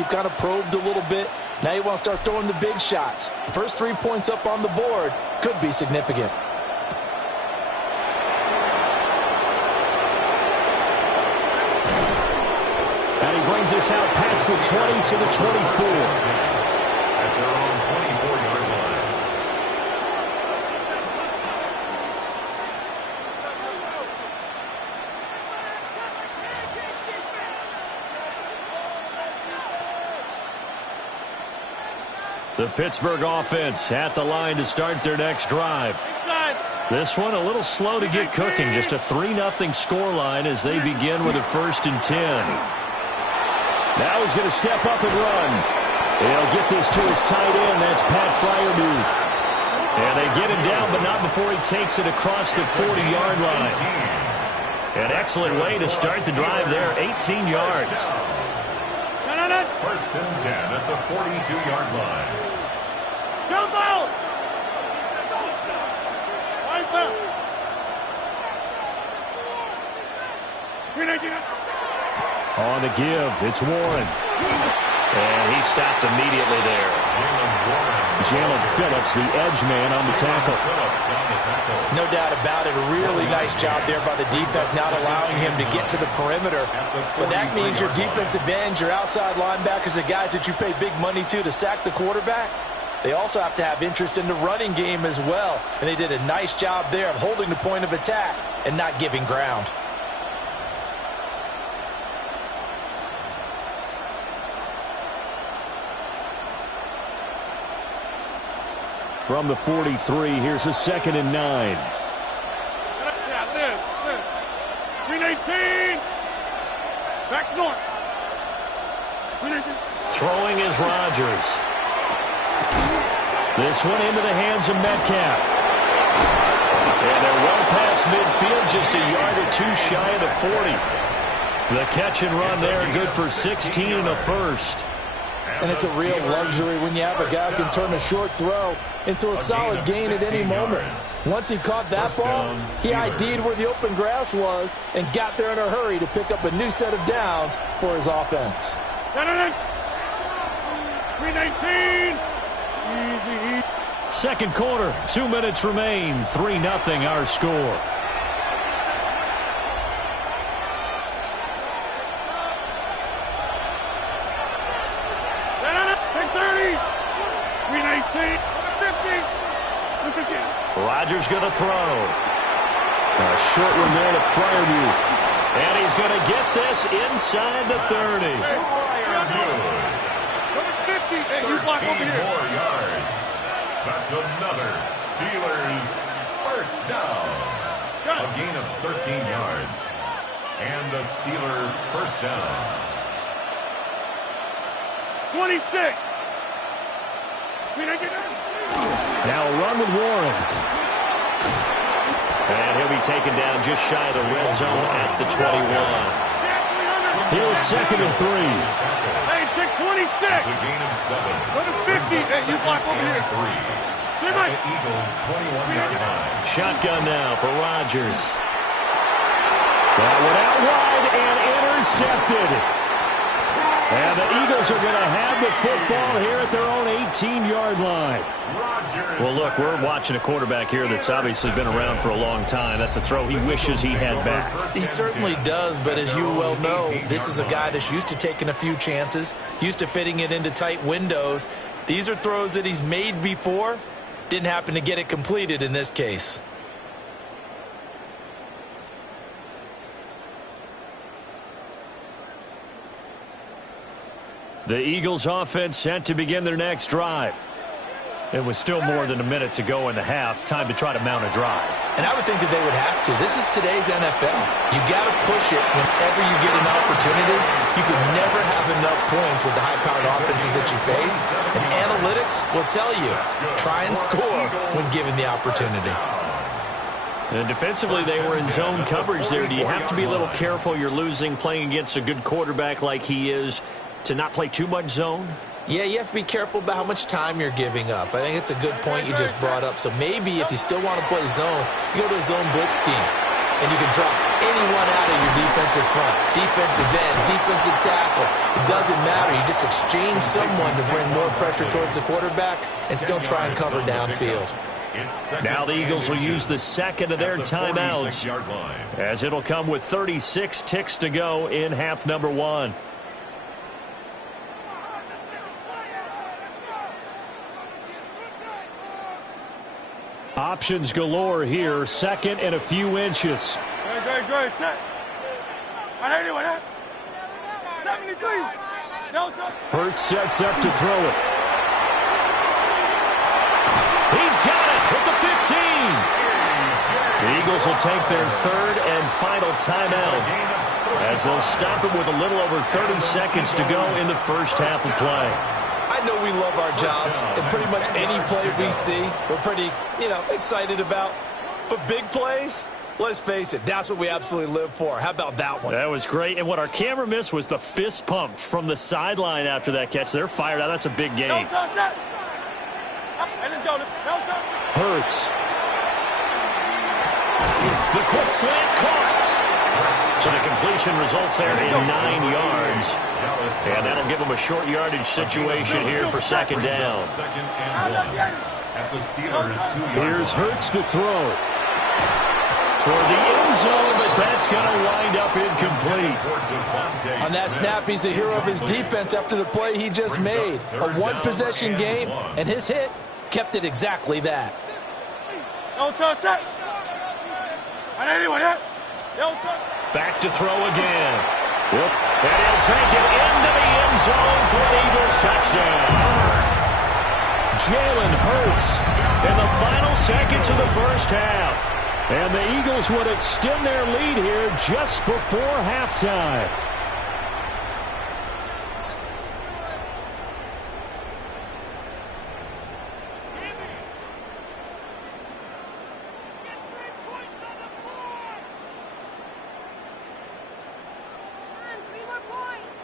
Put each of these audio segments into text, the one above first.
You've kind of probed a little bit. Now you want to start throwing the big shots. The first 3 points up on the board could be significant. And he brings us out past the 20 to the 24. At their own 24-yard line. The Pittsburgh offense at the line to start their next drive. This one a little slow to get cooking. Just a 3-0 score line as they begin with a 1st and 10. Now he's going to step up and run. He'll get this to his tight end. That's Pat Freiermuth. And they get him down, but not before he takes it across the 40-yard line. An excellent way to start the drive there. 18 yards. 1st and 10 at the 42-yard line. On the give, it's Warren. And he stopped immediately there. Jalen Phillips, the edge man, on the tackle. No doubt about it. A really nice job there by the defense, not allowing him to get to the perimeter. But that means your defensive ends, your outside linebackers, the guys that you pay big money to sack the quarterback, they also have to have interest in the running game as well. And they did a nice job there of holding the point of attack and not giving ground. From the 43, here's a 2nd and 9. 319. Back north. Throwing is Rodgers. This one into the hands of Metcalf. And they're well past midfield, just a yard or two shy of the 40. The catch and run there, good for 16 and a 1st. And it's a real luxury when you have a guy who can turn a short throw into a solid gain at any moment. Once he caught that ball, he ID'd where the open grass was and got there in a hurry to pick up a new set of downs for his offense. 319. Second quarter, 2 minutes remain. 3-0 our score. Rodgers going to throw. A short one there to Freiermuth. And he's going to get this inside the 30. Freiermuth. 13 more yards. That's another Steelers first down. A gain of 13 yards. And a Steeler first down. 26. Now a run with Warren. And he'll be taken down just shy of the red zone at the 21. Here's 2nd and 3. Hey, 626. It's a gain of 7. Go to 50. Hey, you block over here. 3. At the Eagles' 21-yard line. Shotgun now for Rodgers. That one out wide and intercepted. And the Eagles are going to have the football here at their own 18-yard line. Well, look, we're watching a quarterback here that's obviously been around for a long time. That's a throw he wishes he had back. He certainly does, but as you well know, this is a guy that's used to taking a few chances, used to fitting it into tight windows. These are throws that he's made before. Didn't happen to get it completed in this case. The Eagles offense set to begin their next drive. It was still more than a minute to go in the half. Time to try to mount a drive. And I would think that they would have to. This is today's NFL. You got to push it whenever you get an opportunity. You can never have enough points with the high-powered offenses that you face. And analytics will tell you, try and score when given the opportunity. And defensively, they were in zone coverage there. Do you have to be a little careful? You're losing playing against a good quarterback like he is to not play too much zone? Yeah, you have to be careful about how much time you're giving up. I think it's a good point you just brought up. So maybe if you still want to play zone, you go to a zone blitz scheme. and you can drop anyone out of your defensive front. Defensive end, defensive tackle. It doesn't matter. You just exchange someone to bring more pressure towards the quarterback and still try and cover downfield. Now the Eagles will use the second of their timeouts, as it'll come with 36 ticks to go in half number 1. Options galore here. Second and a few inches. Great, set. I 73. Hurts sets up to throw it. He's got it at the 15. The Eagles will take their third and final timeout, as they'll stop it with a little over 30 seconds to go in the first half of play. I know we love our jobs, and pretty much any play we see, we're pretty, excited about. But big plays, let's face it, that's what we absolutely live for. How about that one? That was great, and what our camera missed was the fist pump from the sideline after that catch. They're fired out. That's a big game. Hurts. The quick slant caught. So the completion results there in 9 yards. And that'll give them a short yardage situation here for second down. Here's Hurts to throw. Toward the end zone, but that's going to wind up incomplete. On that snap, he's the hero of his defense after the play he just made. A one-possession game, and his hit kept it exactly that. Back to throw again. Yep. And he'll take it into the end zone for an Eagles touchdown. Jalen Hurts in the final seconds of the first half. And the Eagles would extend their lead here just before halftime.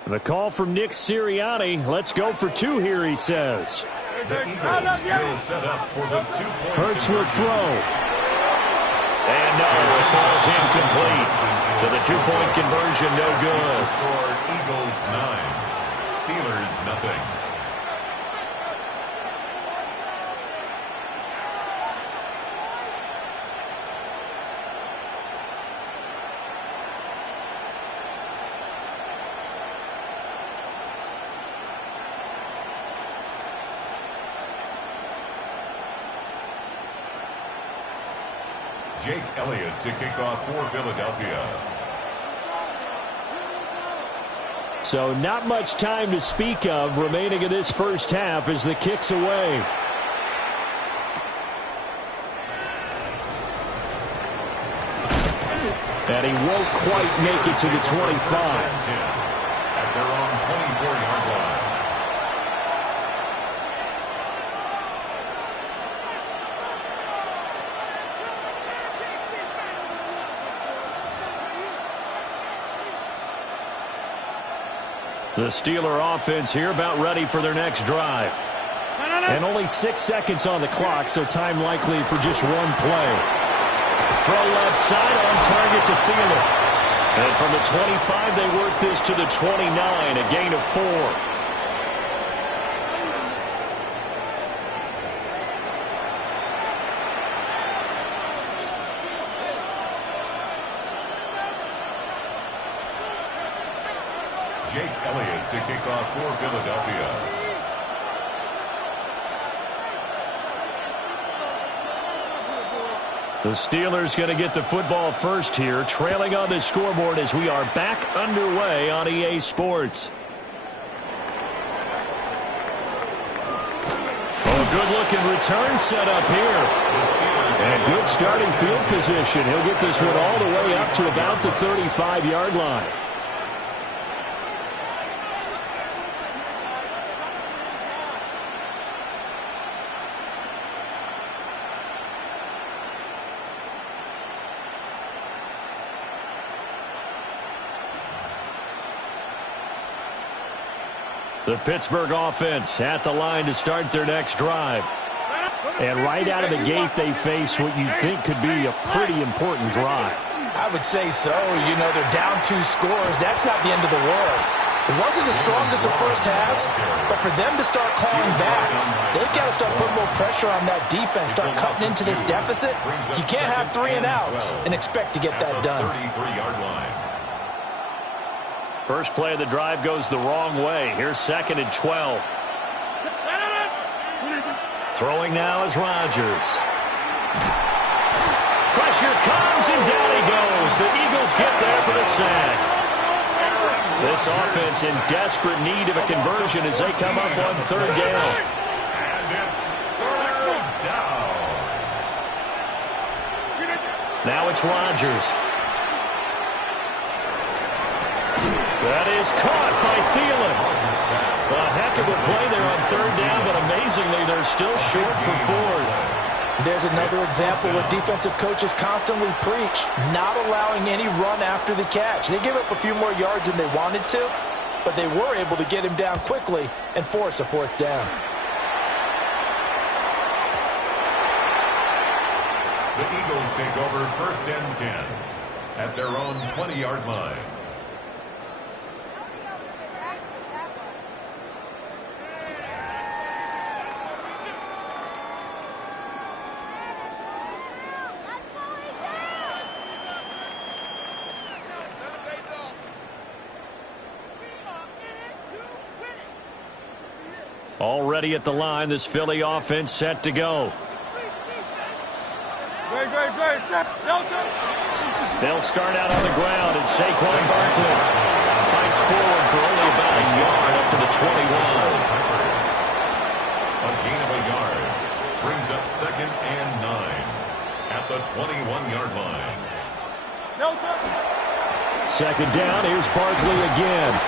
The call from Nick Sirianni. Let's go for 2 here, he says. Hurts will throw. And no, it falls incomplete. So the 2-point conversion, no good. Score Eagles 9, Steelers nothing. Jake Elliott to kick off for Philadelphia. So not much time to speak of remaining in this first half as the kick's away. And he won't quite make it to the 25. At their own 24-yard line. The Steeler offense here about ready for their next drive. And only 6 seconds on the clock, so time likely for just one play. From left side on target to Thielen. And from the 25, they work this to the 29, a gain of 4. Jake Elliott to kick off for Philadelphia. The Steelers going to get the football first here, trailing on the scoreboard as we are back underway on EA Sports. Oh, good-looking return set up here. And a good starting field position. He'll get this one all the way up to about the 35-yard line. The Pittsburgh offense at the line to start their next drive. And right out of the gate, they face what you think could be a pretty important drive. I would say so. You know, they're down 2 scores. That's not the end of the world. It wasn't the strongest of first halves, but for them to start clawing back, they've got to start putting more pressure on that defense, start cutting into this deficit. You can't have 3 and outs and expect to get that done. First play of the drive goes the wrong way. Here's 2nd and 12. Throwing now is Rodgers. Pressure comes, and down he goes. The Eagles get there for the sack. This offense in desperate need of a conversion as they come up on 3rd down. And it's 3rd down. Now it's Rodgers. That is caught by Thielen. A heck of a play there on 3rd down, but amazingly they're still short for 4th. There's another example where defensive coaches constantly preach, not allowing any run after the catch. They gave up a few more yards than they wanted to, but they were able to get him down quickly and force a 4th down. The Eagles take over 1st and 10 at their own 20-yard line. Already at the line, this Philly offense set to go. They'll start out on the ground, and Saquon Barkley fights forward for only about a yard up to the 21. A gain of a yard brings up 2nd and 9 at the 21-yard line. 2nd down, here's Barkley again.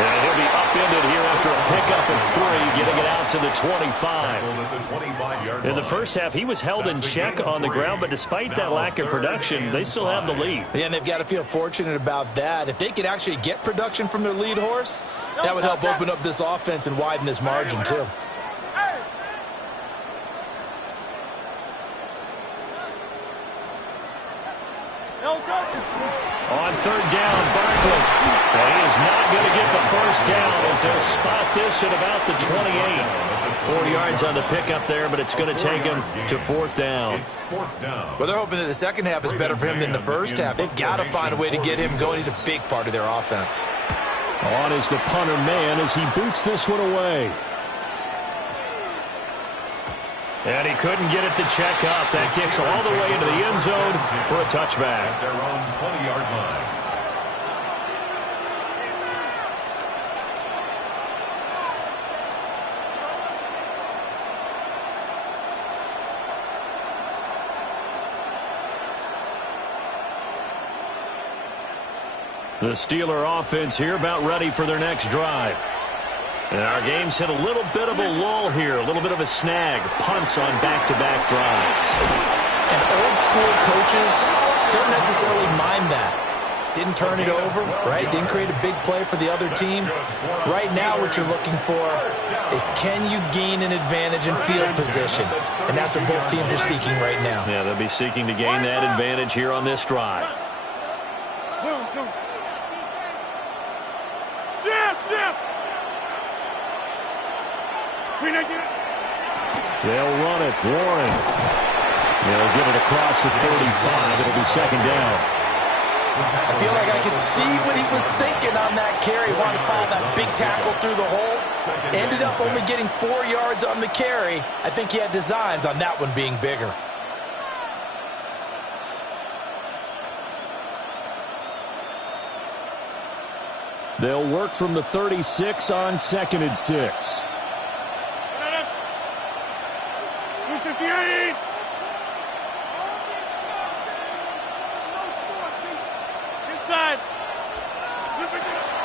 And he'll be upended here after a pickup of 3, getting it out to the 25. In the first half, he was held in check on the ground, but despite that lack of production, they still have the lead. Yeah, and they've got to feel fortunate about that. If they could actually get production from their lead horse, that would help open up this offense and widen this margin, too. On 3rd down, Barkley. And he is not going to get the first down as they'll spot this at about the 28. 4 yards on the pickup there, but it's going to take him to 4th down. Well, they're hoping that the second half is better for him than the first half. They've got to find a way to get him going. He's a big part of their offense. On is the punter man as he boots this one away. And he couldn't get it to check up. That kicks all the way into the end zone for a touchback. At their own 20-yard line. The Steeler offense here about ready for their next drive. And our game's hit a little bit of a lull here, a little bit of a snag. Punts on back-to-back drives. And old-school coaches don't necessarily mind that. Didn't turn it over, right? Didn't create a big play for the other team. Right now what you're looking for is can you gain an advantage in field position? And that's what both teams are seeking right now. Yeah, they'll be seeking to gain that advantage here on this drive. They'll run it. Warren. They'll get it across the 35. It'll be 2nd down. I feel like I could see what he was thinking on that carry. Wanted to follow that big tackle through the hole. Ended up only getting 4 yards on the carry. I think he had designs on that one being bigger. They'll work from the 36 on 2nd and 6.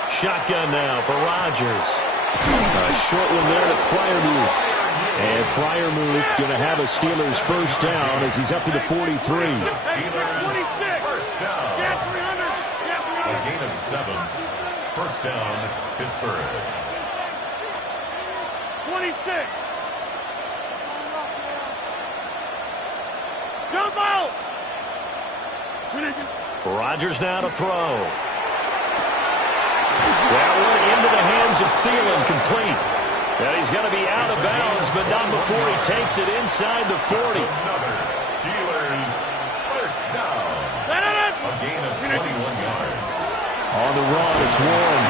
Shotgun now for Rodgers. A short one there to Freiermuth. And Freiermuth going to have a Steelers first down as he's up to the 43. First down. A gain of 7. First down, Pittsburgh. 26. Jump out. Rodgers now to throw. That one into the hands of Thielen, complete. Now he's going to be out of bounds, but not before he takes it inside the 40. Another Steelers first down. A gain of 21 yards. On the run, it's Warren.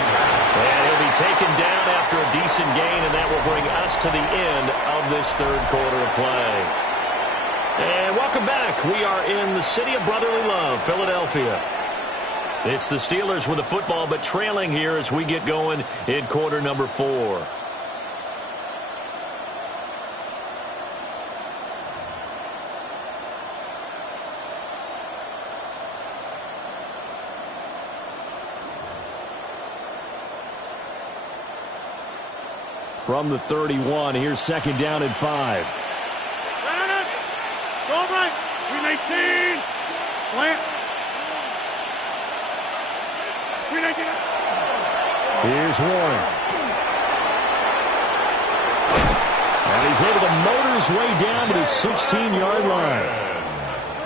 And he'll be taken down after a decent gain, and that will bring us to the end of this third quarter of play. And welcome back. We are in the city of brotherly love, Philadelphia. It's the Steelers with the football, but trailing here as we get going in quarter number 4. From the 31, here's second down and 5. Go right. 319. Plant. 319. Here's Warren. And he's able to motor his way down to the 16-yard line.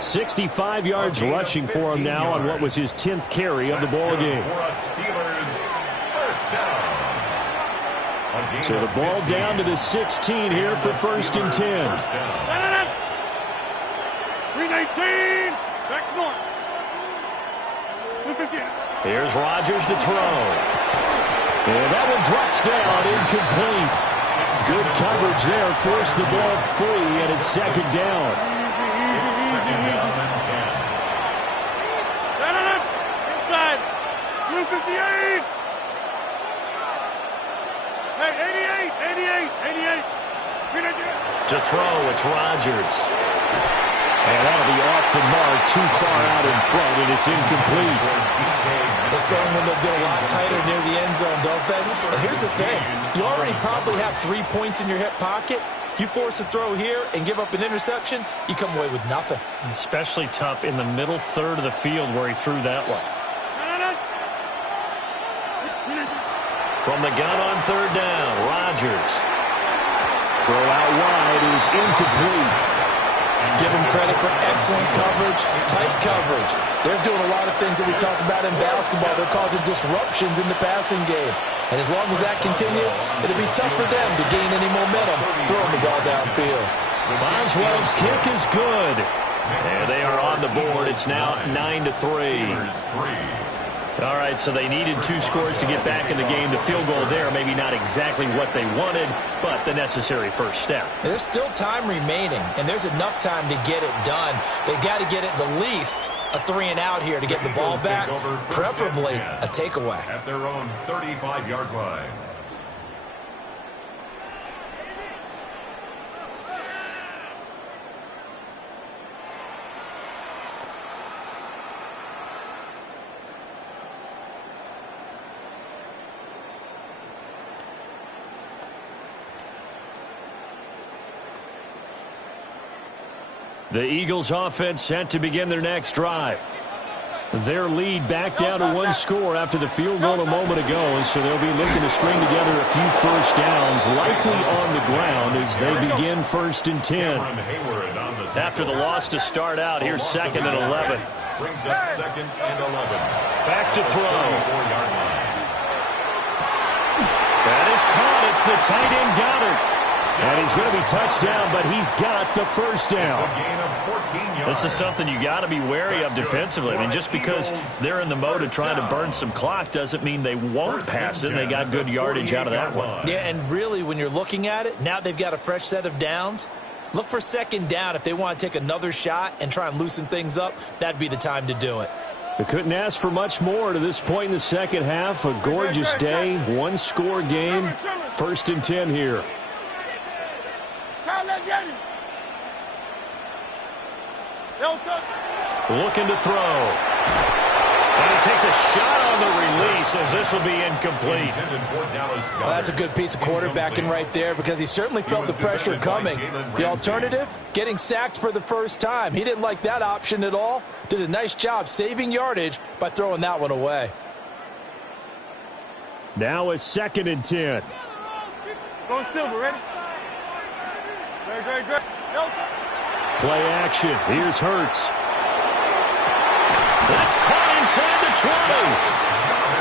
65 yards rushing for him now on what was his 10th carry of the ball game. So the ball down to the 16 here for first and 10. 319. Back north. Here's Rodgers to throw. And that one drops down, incomplete. Good coverage there, forced the ball free, and it's second down. Second down and 10. Inside. 258. Hey, 88. To throw, it's Rodgers. And that'll be off the mark, too far out in front, and it's incomplete. The throwing windows get a lot tighter near the end zone, don't they? And here's the thing. You already probably have 3 points in your hip pocket. You force a throw here and give up an interception, you come away with nothing. Especially tough in the middle third of the field where he threw that one. From the gun on third down, Rodgers. Throw out wide is incomplete. Give them credit for excellent coverage, tight coverage. They're doing a lot of things that we talk about in basketball. They're causing disruptions in the passing game. And as long as that continues, it'll be tough for them to gain any momentum throwing the ball downfield. Boswell's kick is good. And they are on the board. It's now 9-3. All right, so they needed 2 scores to get back in the game. The field goal there, maybe not exactly what they wanted, but the necessary first step. There's still time remaining, and there's enough time to get it done. They got to get at the least a 3-and-out here to get the ball back, preferably a takeaway. At their own 35-yard line. The Eagles offense set to begin their next drive. Their lead back down to 1 score after the field goal a moment ago, and so they'll be looking to string together a few first downs, likely on the ground as they begin first and 10. After the loss to start out, here's second and 11. Brings up second and 11. Back to throw. 34-yard line. That is caught. It's the tight end Goddard. And he's going to be touched down, but he's got the first down. It's a gain of 14 yards. This is something you got to be wary of defensively. I mean, just because they're in the mode of trying to burn some clock doesn't mean they won't pass it. They got good yardage out of that one. Yeah, and really, when you're looking at it, now they've got a fresh set of downs. Look for second down if they want to take another shot and try and loosen things up. That'd be the time to do it. They couldn't ask for much more to this point in the second half. A gorgeous day, 1-score game. First and 10 here. Looking to throw. And he takes a shot on the release as this will be incomplete. Well, that's a good piece of quarterbacking right there because he certainly felt the pressure coming. The alternative, getting sacked for the first time. He didn't like that option at all. Did a nice job saving yardage by throwing that one away. Now a second and 10. Go Silver, ready? Great. Play action. Here's Hurts. That's caught inside the 20.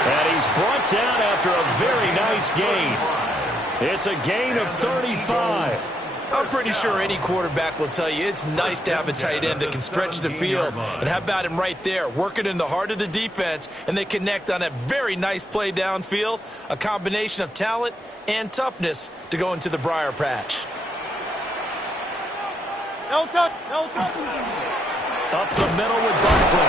And he's brought down after a very nice gain. It's a gain of 35. I'm pretty sure any quarterback will tell you it's nice to have a tight end that can stretch the field. And how about him right there, working in the heart of the defense, and they connect on a very nice play downfield, a combination of talent and toughness to go into the briar patch. No touch, no touch. Up the middle with Barkley.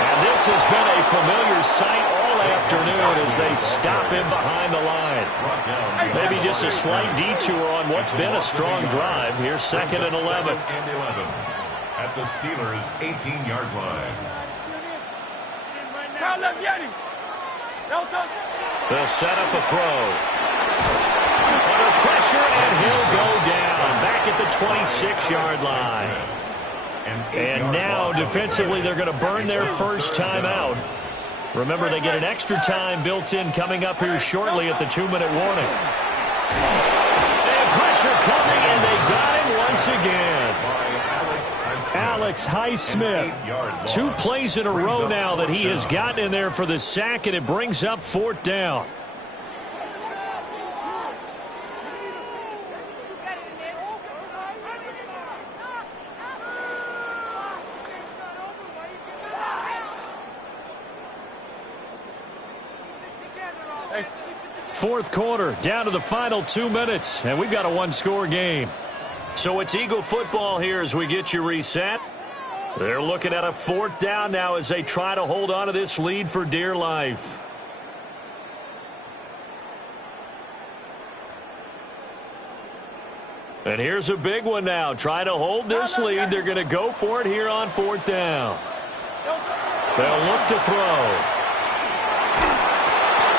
And this has been a familiar sight all afternoon as they stop him behind the line. Maybe just a slight detour on what's been a strong drive. Here's 2nd and 11. At the Steelers' 18-yard line. They'll set up a throw. Under pressure, and he'll go down. Back at the 26-yard line. And now, defensively, they're going to burn their first time out. Remember, they get an extra time built in coming up here shortly at the 2-minute warning. And pressure coming, and they got him once again. Alex Highsmith. 2 plays in a row now that he has gotten in there for the sack, and it brings up 4th down. Fourth quarter, down to the final 2 minutes, and we've got a 1-score game. So it's Eagle football here as we get you reset. They're looking at a 4th down now as they try to hold on to this lead for dear life. And here's a big one now. Trying to hold this lead. They're going to go for it here on 4th down. They'll look to throw.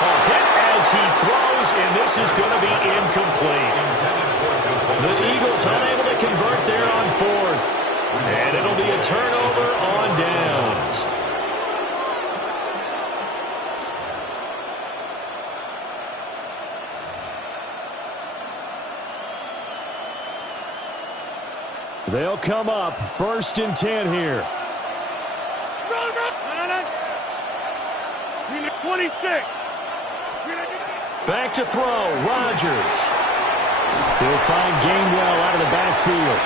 A hit as he throws, and this is going to be incomplete. The Eagles unable to convert there on 4th. And it'll be a turnover on downs. They'll come up 1st and 10 here. 26. Back to throw, Rodgers. He'll find Gainwell out of the backfield.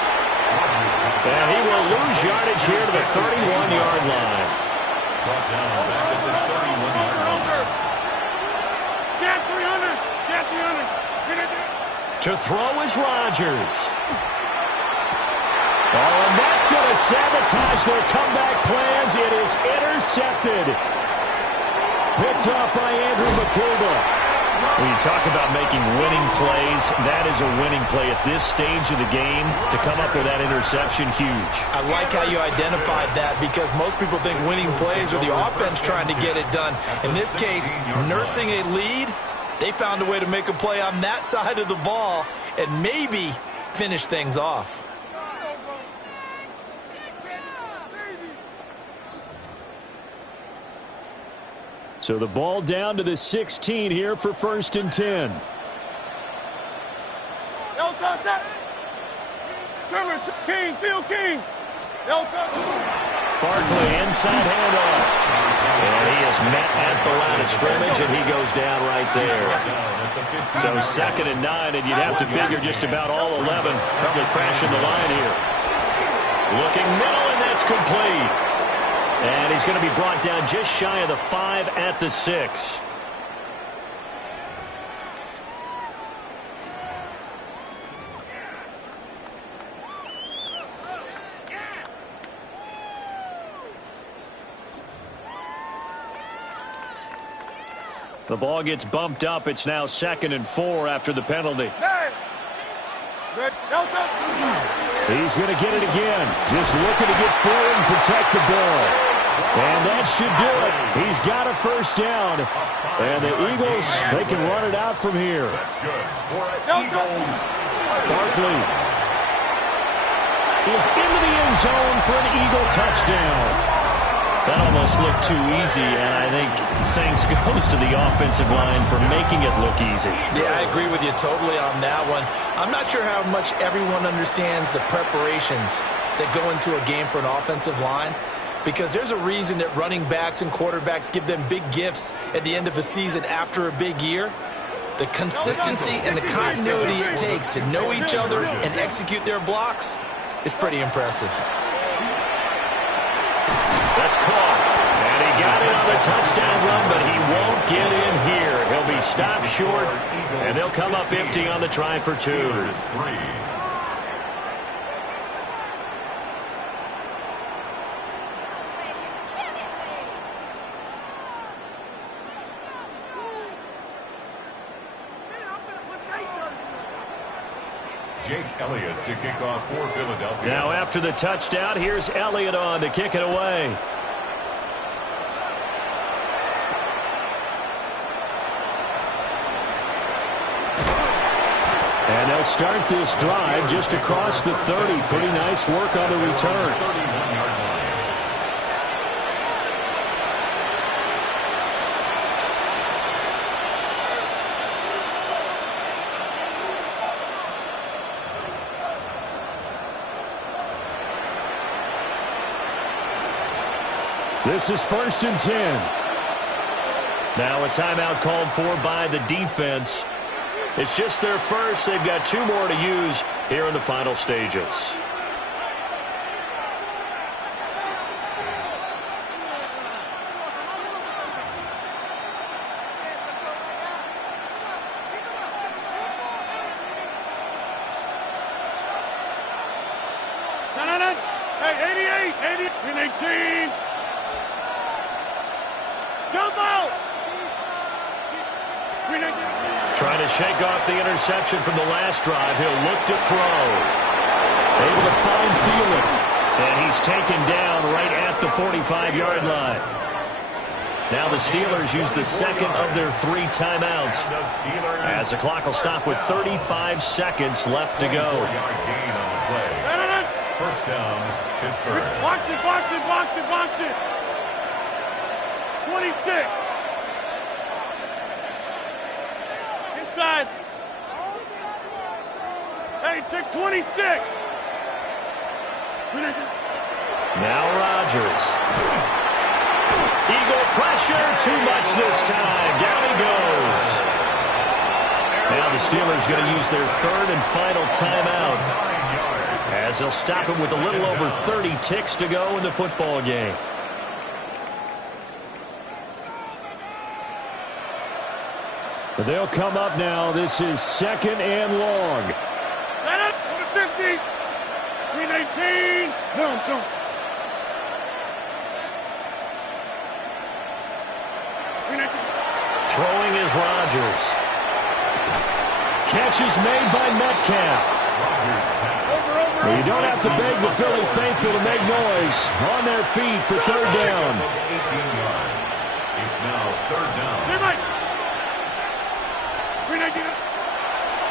And he will lose yardage here to the 31-yard line. Brought down back at the 31-yard line. Get 300. Get 300. To throw is Rodgers. Oh, and that's going to sabotage their comeback plans. It is intercepted. Picked off by Andrew Makuba. When you talk about making winning plays, that is a winning play at this stage of the game. To come up with that interception, huge. I like how you identified that because most people think winning plays are the offense trying to get it done. In this case, nursing a lead, they found a way to make a play on that side of the ball and maybe finish things off. So the ball down to the 16 here for 1st and 10. King, Phil King. Barkley inside handoff. And he is met at the line of scrimmage, and he goes down right there. So 2nd and 9, and you'd have to figure just about all 11 probably crashing the line here. Looking middle, and that's complete. And he's going to be brought down just shy of the 5 at the 6. The ball gets bumped up. It's now 2nd and 4 after the penalty. He's going to get it again. Just looking to get forward and protect the ball. And that should do it. He's got a 1st down. And the Eagles, they can run it out from here. That's good. Eagles. Barkley is into the end zone for an Eagle touchdown. That almost looked too easy, and I think thanks goes to the offensive line for making it look easy. Yeah, I agree with you totally on that one. I'm not sure how much everyone understands the preparations that go into a game for an offensive line. because there's a reason that running backs and quarterbacks give them big gifts at the end of the season after a big year. The consistency and the continuity it takes to know each other and execute their blocks is pretty impressive. That's caught. And he got it on the touchdown run, but he won't get in here. He'll be stopped short, and they'll come up empty on the try for 2. Jake Elliott to kick off for Philadelphia. Now after the touchdown, here's Elliott on to kick it away. And they'll start this drive just across the 30. Pretty nice work on the return. 31-yard line. This is 1st and 10. Now a timeout called for by the defense. It's just their first. They've got 2 more to use here in the final stages. Hey, 88, 18. Jump out! Trying to shake off the interception from the last drive. He'll look to throw. Able to find Thielen. And he's taken down right at the 45-yard line. Now the Steelers use the second of their 3 timeouts, as the clock will stop with 35 seconds left to go. First down, Pittsburgh. Box it. 26. Inside. Hey, take 26. Now Rodgers. Eagle pressure, too much this time. Down he goes. Now the Steelers going to use their 3rd and final timeout, as they'll stop him with a little over 30 ticks to go in the football game. But they'll come up now. This is 2nd and long. Set up for the 50. 318. Jump. Throwing is Rodgers. Catch is made by Metcalf. Well, you don't have to beg the Philly faithful to make noise. On their feet for 3rd down. 18 yards. It's now 3rd down.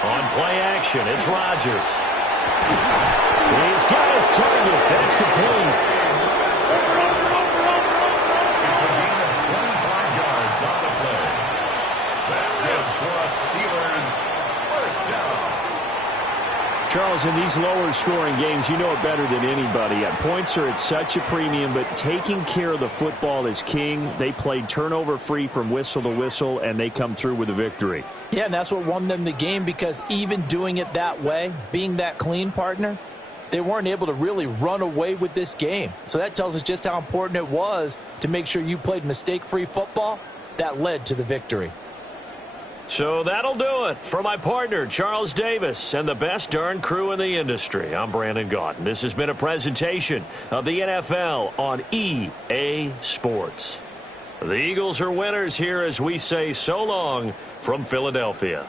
On play action, it's Rodgers. He's got his target. That's complete. It's a gain of 25 yards on the play. That's good for a Steelers first down. Charles, in these lower scoring games, you know it better than anybody. Points are at such a premium, but taking care of the football is king. They played turnover free from whistle to whistle, and they come through with a victory. Yeah, and that's what won them the game, because even doing it that way, being that clean, partner, they weren't able to really run away with this game. So that tells us just how important it was to make sure you played mistake-free football. That led to the victory. So that'll do it for my partner, Charles Davis, and the best darn crew in the industry. I'm Brandon Gaudin. This has been a presentation of the NFL on EA Sports. The Eagles are winners here as we say so long from Philadelphia.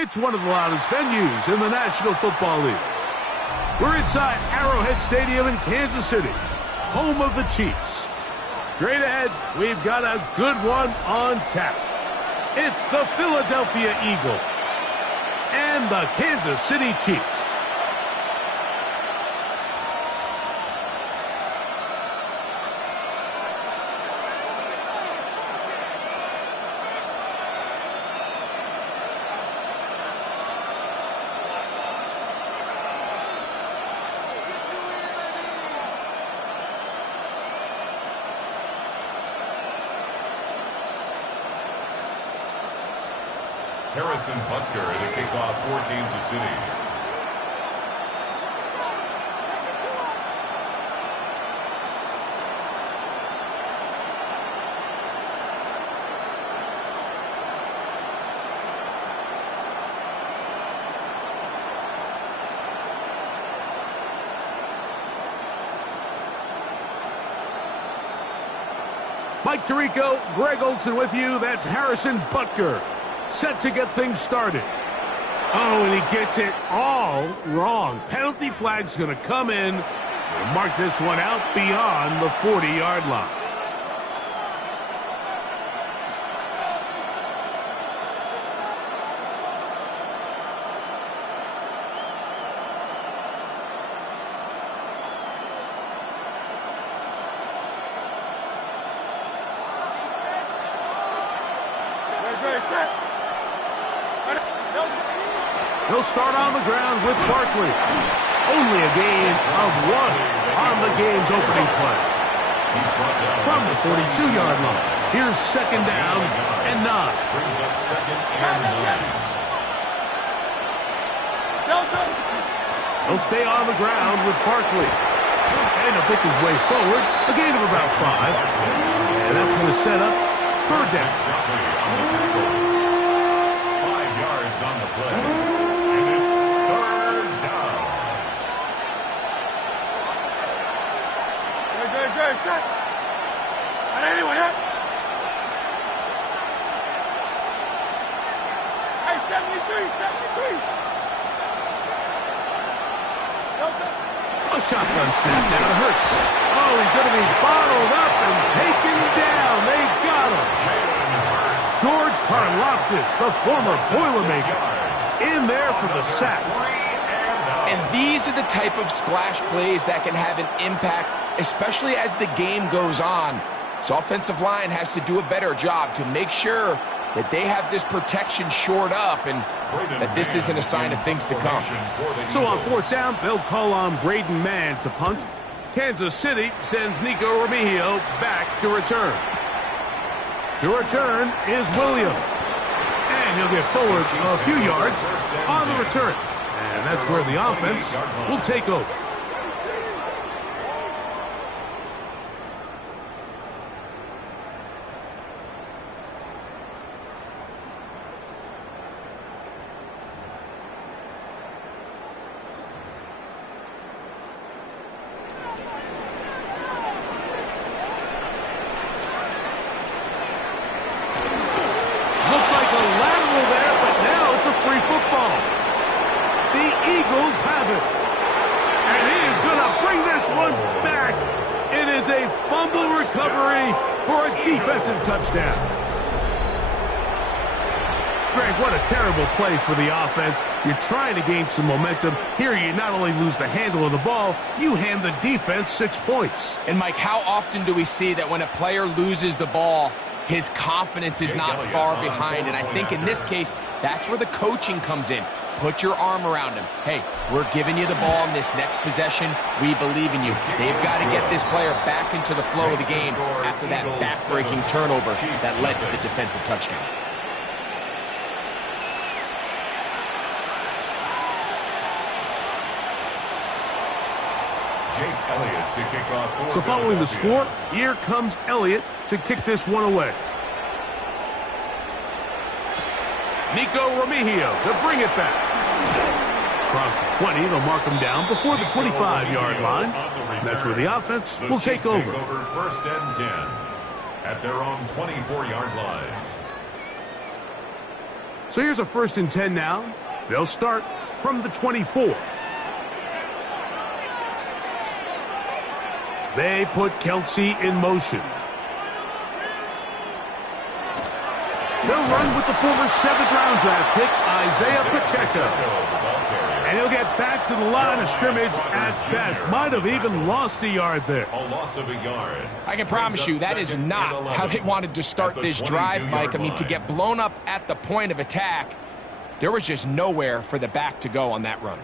It's one of the loudest venues in the National Football League. We're inside Arrowhead Stadium in Kansas City, home of the Chiefs. Straight ahead, we've got a good one on tap. It's the Philadelphia Eagles and the Kansas City Chiefs. Harrison Butker to kick off for Kansas City. Mike Tirico, Greg Olsen with you. That's Harrison Butker, set to get things started. Oh, and he gets it all wrong. Penalty flag's going to come in and mark this one out beyond the 40-yard line. He'll start on the ground with Barkley. Only a gain of 1 on the game's opening play. From the 42-yard line, here's second down and 9. Brings up second and 9. He'll stay on the ground with Barkley. And he'll pick his way forward, a gain of about 5. And that's going to set up third down. Barkley on the tackle. 5 yards on the play. Set. And anyone hit? Hey, 73. A shotgun snap now to Hurts. Oh, he's going to be bottled up and taken down. They got him. George Karlaftis, the former Boilermaker, in there for the sack. And these are the type of splash plays that can have an impact, especially as the game goes on. So offensive line has to do a better job to make sure that they have this protection shored up and that this isn't a sign of things to come. So on fourth down, they'll call on Braden Mann to punt. Kansas City sends Nico Remigio back to return. To return is Williams. And he'll get forward a few yards on the return. And that's where the offense will take over. Looked like a lateral there, but now it's a free football. The Eagles have it. And he is going to bring this one back. It is a fumble recovery for a defensive touchdown. Greg, what a terrible play for the offense. You're trying to gain some momentum. Here you not only lose the handle of the ball, you hand the defense 6 points. And Mike, how often do we see that when a player loses the ball, his confidence is not far behind? And I think in this case, that's where the coaching comes in. Put your arm around him. Hey, we're giving you the ball in this next possession. We believe in you. They've got to get this player back into the flow of the game after that back-breaking turnover that led to the defensive touchdown. Jake Elliott to kick off. So following the score, here comes Elliott to kick this one away. Nico Remigio to bring it back. Across the 20, they'll mark him down before the 25-yard line. That's where the offense will take over. First and 10 at their own 24-yard line. So here's a 1st and 10 now. They'll start from the 24. They put Kelce in motion. They'll run with the former 7th-round draft pick, Isaiah Pacheco. And he'll get back to the line of scrimmage at best. Might have even lost a yard there. A loss of a yard. I can promise you that is not how they wanted to start this drive, Mike. I mean, to get blown up at the point of attack, there was just nowhere for the back to go on that run.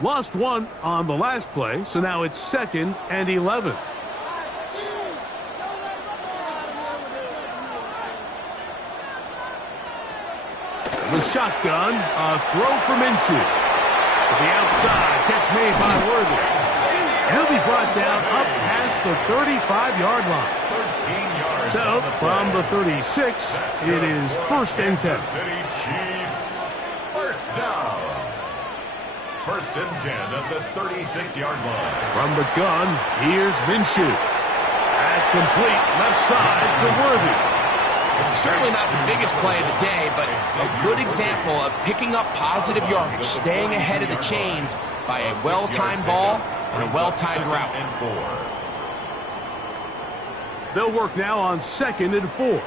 Lost one on the last play, so now it's 2nd and 11. The shotgun, a throw from Minshew. To the outside, catch made by Worthy. He'll be brought down up past the 35-yard line. 13 yards. So, from the 36, it is 1st and 10. City Chiefs. First down. 1st and 10 at the 36-yard line. From the gun, here's Minshew. That's complete, left side to Worthy. Certainly not the biggest play of the day, but a good example of picking up positive yardage, staying ahead of the chains by a well-timed ball and a well-timed route. They'll work now on 2nd and 4.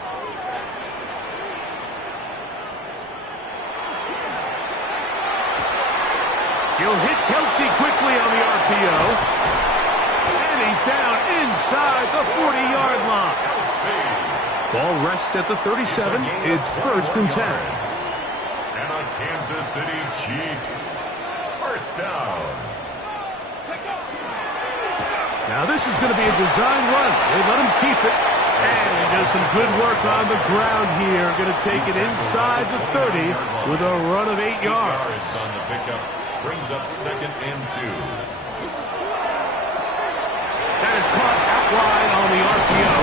He'll hit Kelce quickly on the RPO. And he's down inside the 40-yard line. Ball rests at the 37. It's 1st and 10. And a Kansas City Chiefs. First down. Now this is going to be a design run. They let him keep it. And he does some good work on the ground here. Going to take it inside the 30 with a run of 8 yards. On the pickup. Brings up 2nd and 2. That is caught out wide on the RPO.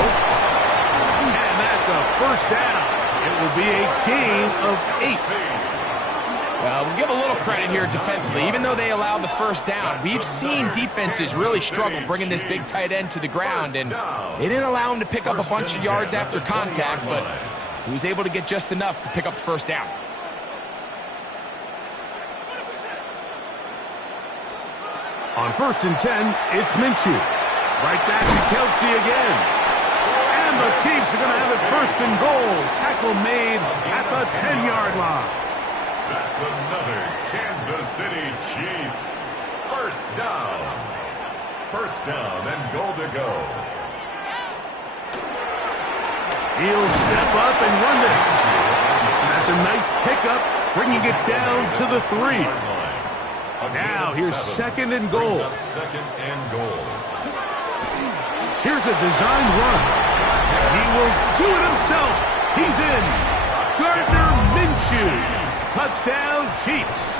And that's a 1st down. It will be a gain of 8. Well, we'll give a little credit here defensively. Even though they allowed the 1st down, we've seen defenses really struggle bringing this big tight end to the ground, and they didn't allow him to pick up a bunch of yards after contact, but he was able to get just enough to pick up the 1st down. On 1st and 10, it's Minshew. Right back to Kelce again. And the Chiefs are going to have it 1st and goal. Tackle made at the 10-yard line. That's another Kansas City Chiefs. First down. 1st down and goal to go. He'll step up and run this. That's a nice pickup, bringing it down to the 3. Now here's 2nd and goal. 2nd and goal. Here's a design run. He will do it himself. He's in. Gardner Minshew. Touchdown, Chiefs.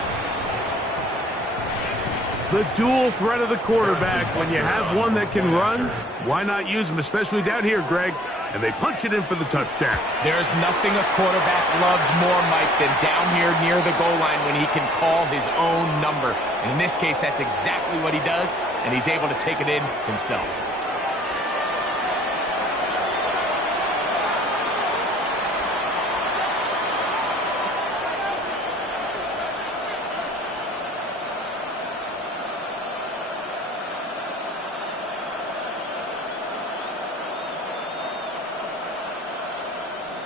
The dual threat of the quarterback. When you have one that can run, why not use him, especially down here, Greg? And they punch it in for the touchdown. There's nothing a quarterback loves more, Mike, than down here near the goal line when he can call his own number. And in this case, that's exactly what he does, and he's able to take it in himself.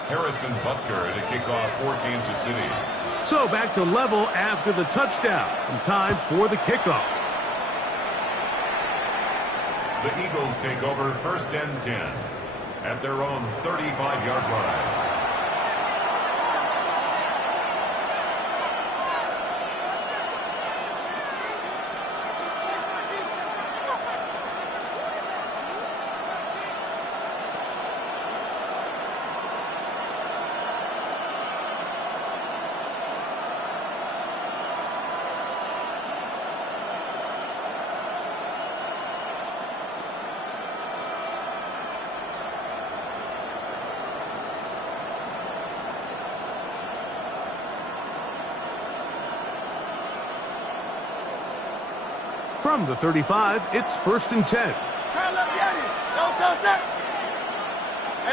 Harrison Butker to kick off for Kansas City. So back to level after the touchdown. And time for the kickoff. The Eagles take over 1st and 10 at their own 35-yard line. From the 35, it's 1st and 10. Hey,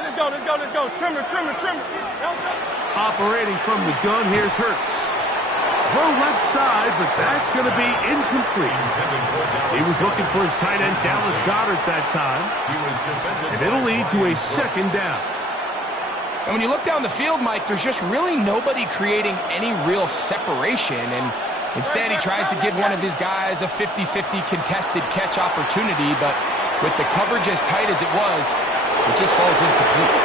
let's go. Trimmer. Operating from the gun, here's Hurts. Throw left side, but that's going to be incomplete. He was looking for his tight end, Dallas Goedert, that time. And it'll lead to a 2nd down. And when you look down the field, Mike, there's just really nobody creating any real separation. And instead, he tries to give one of his guys a 50-50 contested catch opportunity. But with the coverage as tight as it was, it just falls incomplete.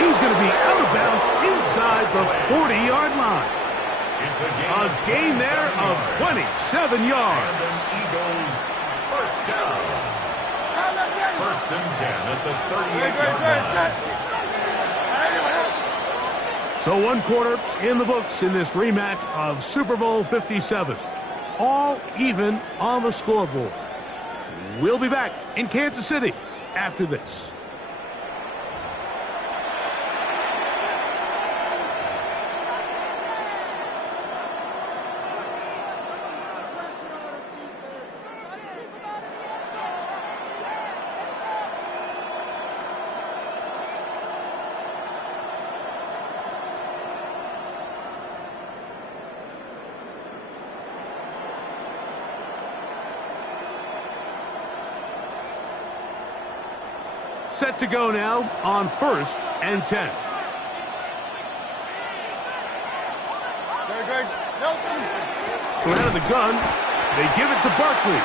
He's going to be out of bounds inside the 40-yard line. A gain there of 27 yards. Eagles first down. 1st and 10 at the 38-yard line. So 1 quarter in the books in this rematch of Super Bowl 57. All even on the scoreboard. We'll be back in Kansas City after this. Set to go now on 1st and 10. From out of the gun, they give it to Barkley.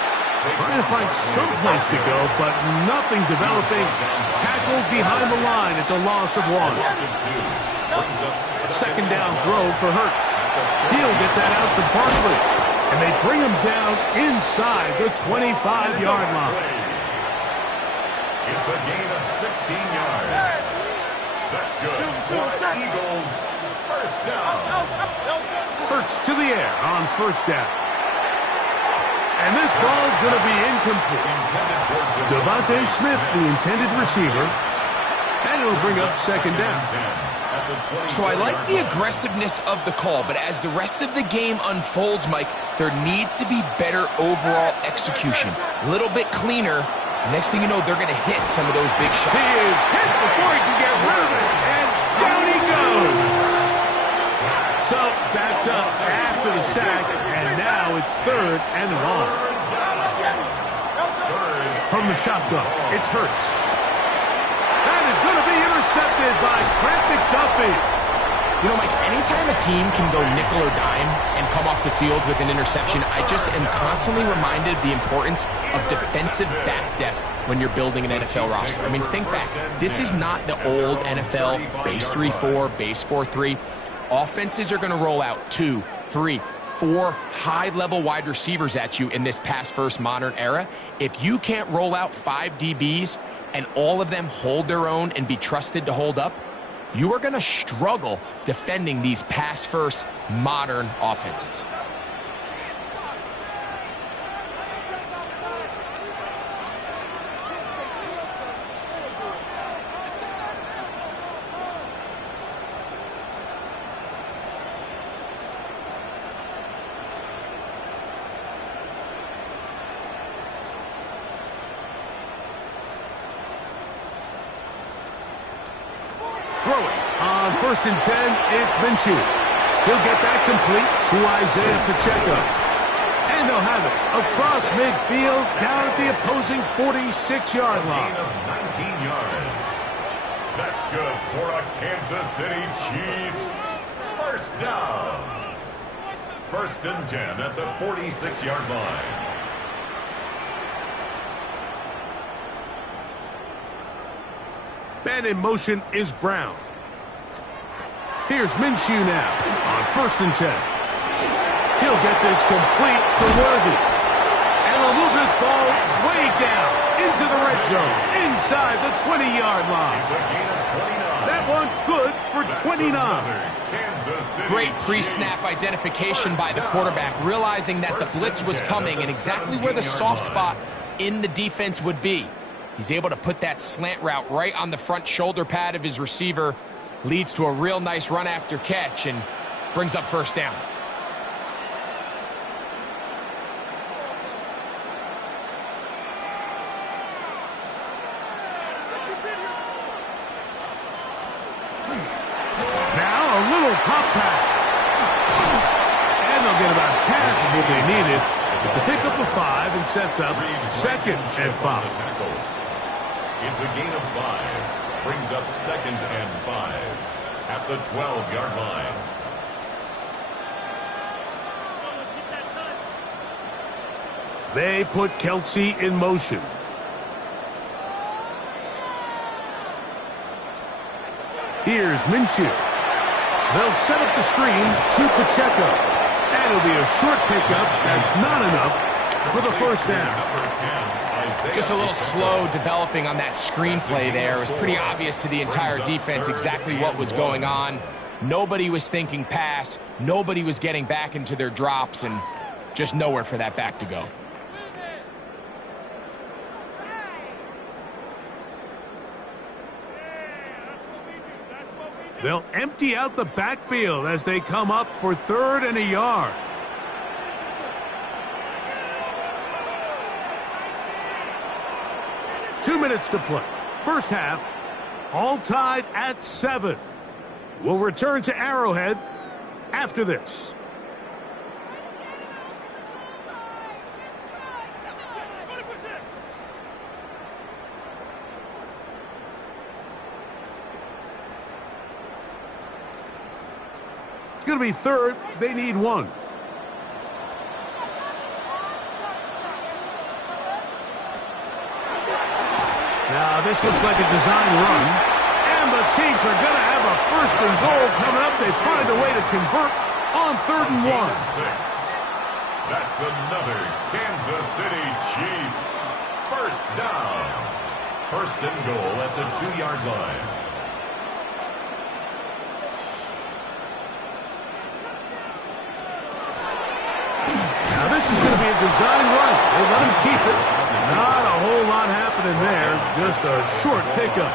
Trying to find some place to go, but nothing developing. Tackled behind the line. It's a loss of 1. 2nd down throw for Hurts. He'll get that out to Barkley. And they bring him down inside the 25-yard line. It's a gain of 16 yards. That's good for Eagles. First down. Hurts to the air on 1st down. And this ball is going to be incomplete. Devontae Smith, the intended receiver. And it'll bring up 2nd down. So I like the aggressiveness of the call, but as the rest of the game unfolds, Mike, there needs to be better overall execution. A little bit cleaner. Next thing you know, they're going to hit some of those big shots. He is hit before he can get rid of it, and down he goes. So, backed up after the sack, and now it's 3rd and long. From the shotgun, it's Hurts. That is going to be intercepted by Trent McDuffie. You know, Mike, anytime a team can go nickel or dime and come off the field with an interception, I just am constantly reminded of the importance of defensive back depth when you're building an NFL roster. I mean, think back. This is not the old NFL base 3-4, base 4-3. Offenses are going to roll out 2, 3, 4 high-level wide receivers at you in this pass-first modern era. If you can't roll out 5 DBs and all of them hold their own and be trusted to hold up, you are going to struggle defending these pass-first modern offenses. Throw it. On 1st and 10, it's Minshew. He'll get that complete to Isaiah Pacheco. And they'll have it across midfield down at the opposing 46-yard line. Gain of 19 yards. That's good for a Kansas City Chiefs. First down. 1st and 10 at the 46-yard line. Man in motion is Brown. Here's Minshew now on 1st and 10. He'll get this complete to Worthy. And he'll move this ball way down into the red zone, inside the 20-yard line. That one good for 29. Great pre-snap identification by the quarterback, realizing that the blitz was coming and exactly where the soft spot in the defense would be. He's able to put that slant route right on the front shoulder pad of his receiver. Leads to a real nice run after catch and brings up 1st down. what they needed. It's a pickup of 5 and sets up 2nd and 5. It's a gain of 5. Brings up 2nd and 5 at the 12-yard line. They put Kelce in motion. Here's Minshew. They'll set up the screen to Pacheco. And it'll be a short pickup. That's not enough for the first down. Just a little slow developing on that screenplay there. It was pretty obvious to the entire defense exactly what was going on. Nobody was thinking pass. Nobody was getting back into their drops, and just nowhere for that back to go. They'll empty out the backfield as they come up for 3rd and a yard. Two minutes to play. First half, all tied at 7. We'll return to Arrowhead after this. It's going to be 3rd. They need 1. Now, this looks like a design run. And the Chiefs are going to have a 1st and goal coming up. They find a way to convert on 3rd and 1. That's another Kansas City Chiefs 1st down. 1st and goal at the 2-yard line. Now, this is going to be a design run. They let him keep it. Not a whole lot happening there. Just a short pickup.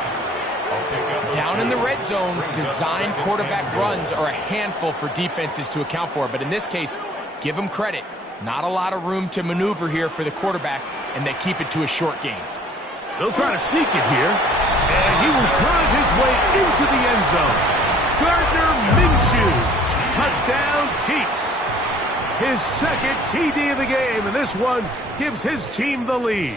Down in the red zone, design quarterback runs are a handful for defenses to account for. But in this case, give them credit. Not a lot of room to maneuver here for the quarterback, and they keep it to a short game. They'll try to sneak it here. And he will drive his way into the end zone. Gardner Minshew. Touchdown, Chiefs. His 2nd TD of the game, and this one gives his team the lead.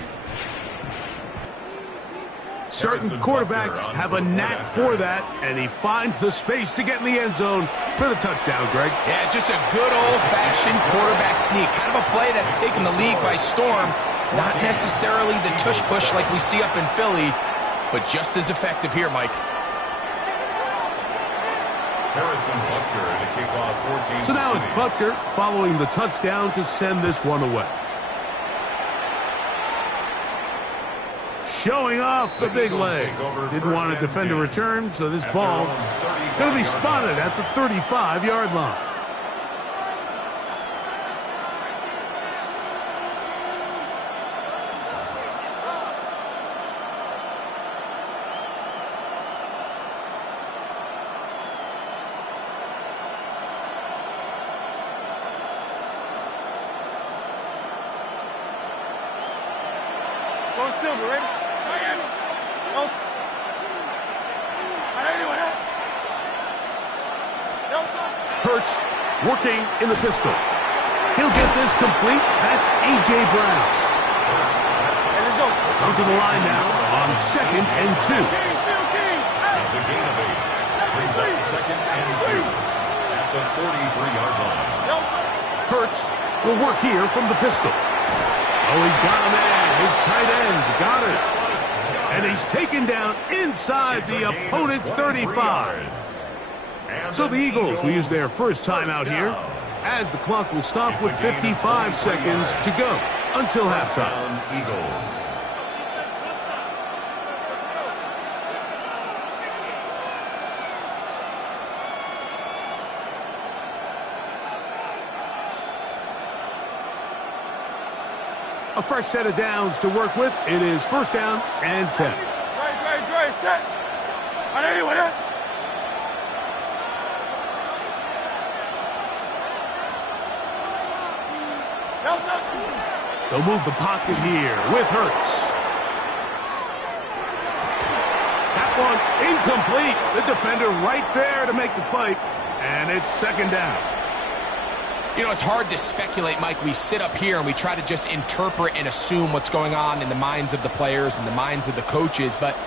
Certain quarterbacks have a knack for that, and he finds the space to get in the end zone for the touchdown, Greg. Yeah, just a good old-fashioned quarterback sneak. Kind of a play that's taken the league by storm. Not necessarily the tush-push like we see up in Philly, but just as effective here, Mike. Harrison Butker to kick off for Kansas So now it's City. Butker following the touchdown to send this one away. Showing off the big leg. Didn't want to defend a return, so this ball going to be spotted at the 35-yard line. Go Silver, ready? Miami. Go. Hurts working in the pistol. He'll get this complete. That's A.J. Brown. Let's go. Comes to the line now on 2nd and 2. It's a gain of 8. Brings up 2nd and 2 at the 43-yard line. Hurts will work here from the pistol. Oh, he's got a man. His tight end got it. And he's taken down inside the opponent's 35. So the Eagles will use their first timeout here, as the clock will stop with 55 seconds to go until halftime. Eagles. A fresh set of downs to work with. It is 1st down and 10. Great, set. Anyway, They'll move the pocket here with Hurts. That one incomplete. The defender right there to make the play. And it's 2nd down. You know, it's hard to speculate, Mike. We sit up here and we try to just interpret and assume what's going on in the minds of the players and the minds of the coaches, but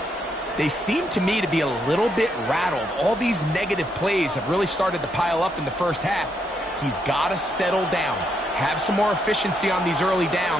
they seem to me to be a little bit rattled. All these negative plays have really started to pile up in the first half. He's got to settle down, have some more efficiency on these early downs.